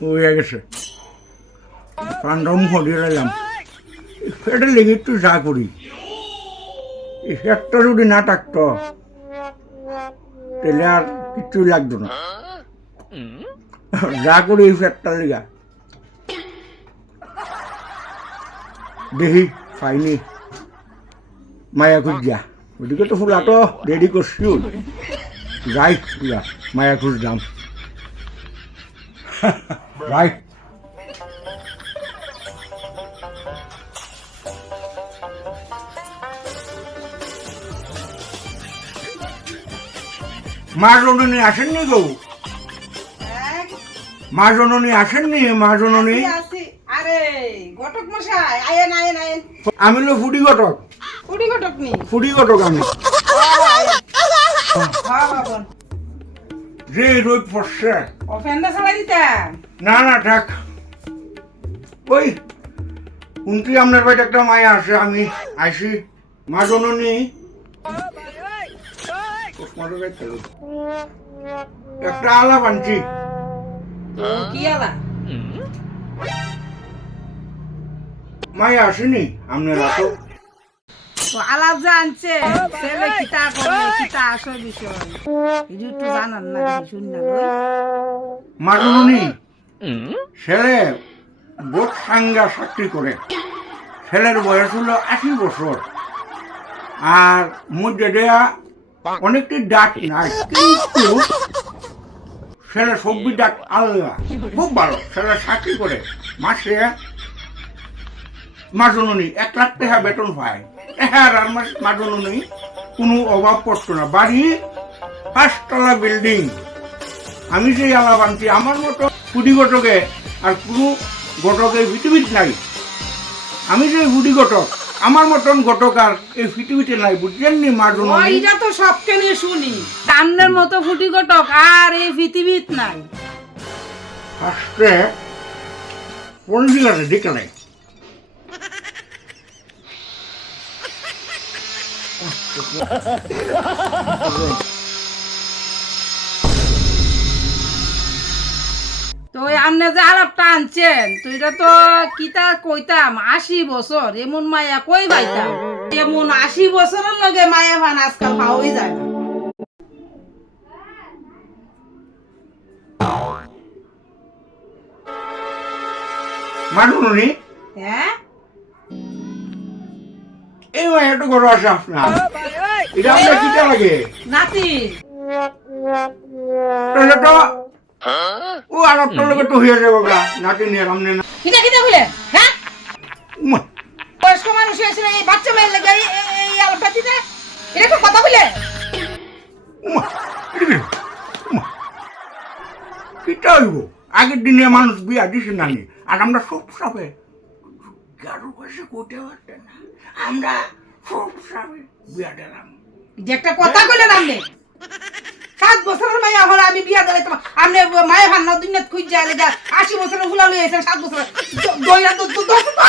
হয়ে গেছে। দিয়ে রাখলাম। এটা লেগে একটু যা করি। একটা যদি না তাহলে আর লাগতো না। যা করি এই ফ্যাটটার লেগা। দেখি, পাইনি। মায়া খুঁজা ওদিকে তো ফুলাটো রেডি করছি যাই ফুলা মায়া খুঁজ যাই মা জননী আসেননি গো। মা জননী আসেননি মা জননী। আরে ঘটক মশাই আয়েন আয়েন আয়েন। আমি হলো ফুডি ঘটক কুড়ি ঘটক নি? ফুডি ঘটক আমি। হ্যাঁ বাবন যে রোদ পড়ছে। ও ফ্যানটা চালাই দিতা? না না থাক। ওই উনটি আপনার বাড়িতে একটা মায়া আছে আমি আসি মা জননী। একটা আলাপ আনছি কি আলা? মায়া আসেনি আপনারা তো আলাপ ছেলে কিতা করে কিতা আসল বিষয়। এই একটু জানান না শুন না লই মা জননী ছেলে বোট সাঙ্গা চাকরি করে। ছেলের বয়স হলো আশি বছর। আর মধ্যে দেয়া অনেকটি ডাক নাই কিন্তু ছেলে সব্বি ডাক আলাদা খুব ভালো ছেলে চাকরি করে। মাসে মাজননী এক লাখ টাকা বেতন পায়। এহার আর মাজননী কোনো অভাব পড়তো না। বাড়ি পাঁচতলা বিল্ডিং। আমি সেই আলাপ আনছি আমার মতো কুড়ি ঘটকে আর কোনো ঘটকে পৃথিবীত নাই। আমি সেই বুড়ি ঘটক আমার মতন ঘটক আর এই পৃথিবীতে নাই বুঝলেন নি মা জননী ওইটা তো সবকে নিয়ে শুনি কান্নের মতো ফুটি ঘটক আর এই পৃথিবীত নাই। ফার্স্টে আছে দেখে নাই? তো যে আলাপটা আনছেন তো এটা তো কিতা কইতাম আশি বছর এমন মায়া কই পাইতাম? এমন আশি বছরের লগে মায়া ভান আজকাল পাওয়াই যায় না। মা জননী হ্যাঁ? এই আছে আপনার এটা আপনার কিটা লাগে? নাতি। তাহলে তো ও আলাপটার লগে তো হয়ে যাব গা। নাতি নিয়ে সামনে না। হ্যাঁ? বয়স্ক মানুষ হয়েছে এই বাচ্চা মেয়ের লেগে এই- এই- এই দিতে এটা তো কথা বলে। কিটা হইব? আগের দিনে মানুষ বিয়া দিছে নানি আর আমরা সব সাপে। কারও কাছে কোটে পারতেন না। আমরা সব সাপে বিয়া দিলাম যে একটা কথা কইলেন আপনি? সাত বছরের মায়া হলে আমি বিয়া দিলে তোমার। আপনি মায়ের ভান না দুনিয়াত খুঁজ যায় লেগা আশি বছরের হুলা লই এসেছেন সাত বছর দইরা তো দশ তো